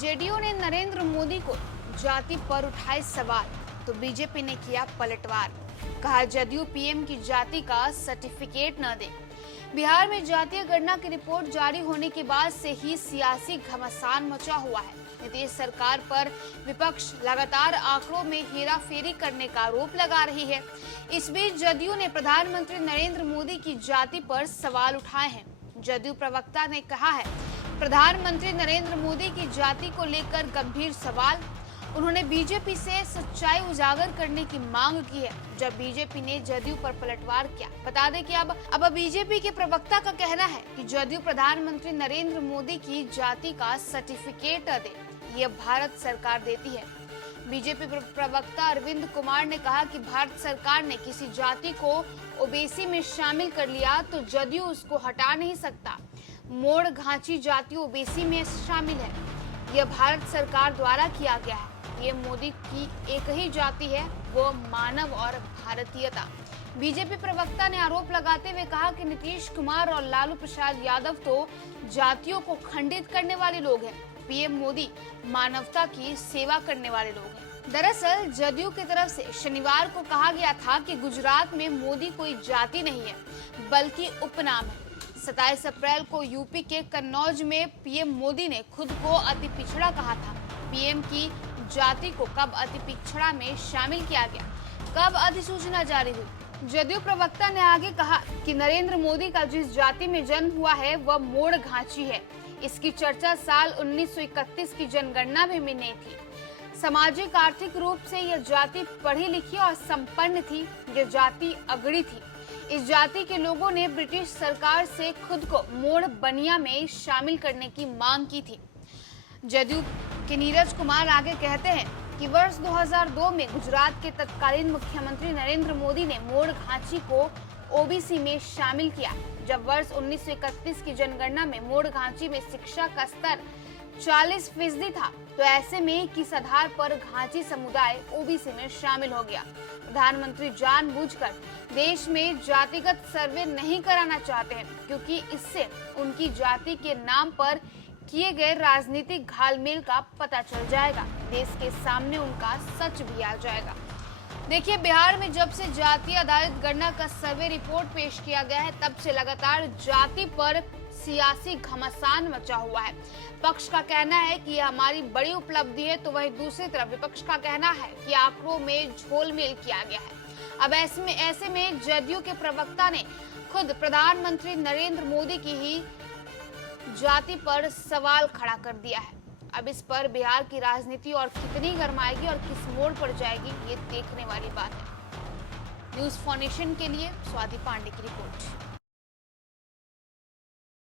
JDU ने नरेंद्र मोदी को जाति पर उठाए सवाल तो बीजेपी ने किया पलटवार। कहा जदयू पीएम की जाति का सर्टिफिकेट न दे। बिहार में जातीय गणना की रिपोर्ट जारी होने के बाद से ही सियासी घमासान मचा हुआ है। नीतीश सरकार पर विपक्ष लगातार आंकड़ों में हेराफेरी करने का आरोप लगा रही है। इस बीच जदयू ने प्रधानमंत्री नरेंद्र मोदी की जाति पर सवाल उठाए हैं। जदयू प्रवक्ता ने कहा है, प्रधानमंत्री नरेंद्र मोदी की जाति को लेकर गंभीर सवाल। उन्होंने बीजेपी से सच्चाई उजागर करने की मांग की है, जब बीजेपी ने जदयू पर पलटवार किया। बता दें कि अब बीजेपी के प्रवक्ता का कहना है कि जदयू प्रधानमंत्री नरेंद्र मोदी की जाति का सर्टिफिकेट दे, ये भारत सरकार देती है। बीजेपी प्रवक्ता अरविंद कुमार ने कहा कि भारत सरकार ने किसी जाति को ओबीसी में शामिल कर लिया तो जदयू उसको हटा नहीं सकता। मोड़ घांची जाति ओबीसी में शामिल है, यह भारत सरकार द्वारा किया गया है। ये मोदी की एक ही जाति है, वो मानव और भारतीयता। बीजेपी प्रवक्ता ने आरोप लगाते हुए कहा कि नीतीश कुमार और लालू प्रसाद यादव तो जातियों को खंडित करने वाले लोग हैं, पीएम मोदी मानवता की सेवा करने वाले लोग हैं। दरअसल जदयू की तरफ से शनिवार को कहा गया था कि गुजरात में मोदी कोई जाति नहीं है बल्कि उपनाम है। 27 अप्रैल को यूपी के कन्नौज में पीएम मोदी ने खुद को अति पिछड़ा कहा था। पीएम की जाति को कब अति पिछड़ा में शामिल किया गया, कब अधिसूचना जारी हुई? जदयू प्रवक्ता ने आगे कहा कि नरेंद्र मोदी का जिस जाति में जन्म हुआ है वह मोड़ घांची है। इसकी चर्चा साल 1931 की जनगणना में भी नहीं थी। सामाजिक आर्थिक रूप से यह जाति पढ़ी लिखी और संपन्न थी। यह जाति अगड़ी थी। इस जाति के लोगों ने ब्रिटिश सरकार से खुद को मोड़ बनिया में शामिल करने की मांग की थी। जदयू के नीरज कुमार आगे कहते हैं कि वर्ष 2002 में गुजरात के तत्कालीन मुख्यमंत्री नरेंद्र मोदी ने मोड़ घांची को ओबीसी में शामिल किया। जब वर्ष 1931 की जनगणना में मोड़ घांची में शिक्षा का स्तर 40% था, तो ऐसे में किस आधार पर घांची समुदाय ओबीसी में शामिल हो गया? प्रधानमंत्री जानबूझकर देश में जातिगत सर्वे नहीं कराना चाहते हैं, क्योंकि इससे उनकी जाति के नाम पर किए गए राजनीतिक घालमेल का पता चल जाएगा। देश के सामने उनका सच भी आ जाएगा। देखिए, बिहार में जब से जाति आधारित गणना का सर्वे रिपोर्ट पेश किया गया है, तब से लगातार जाति पर सियासी घमासान मचा हुआ है। पक्ष का कहना है कि यह हमारी बड़ी उपलब्धि है, तो वहीं दूसरी तरफ विपक्ष का कहना है कि आंकड़ों में झोलमेल किया गया है। अब ऐसे में जदयू के प्रवक्ता ने खुद प्रधानमंत्री नरेंद्र मोदी की ही जाति पर सवाल खड़ा कर दिया है। अब इस पर बिहार की राजनीति और कितनी गरमाएगी और किस मोड़ पर जाएगी, ये देखने वाली बात है। न्यूज़ फॉर नेशन के लिए स्वाति पांडे की रिपोर्ट।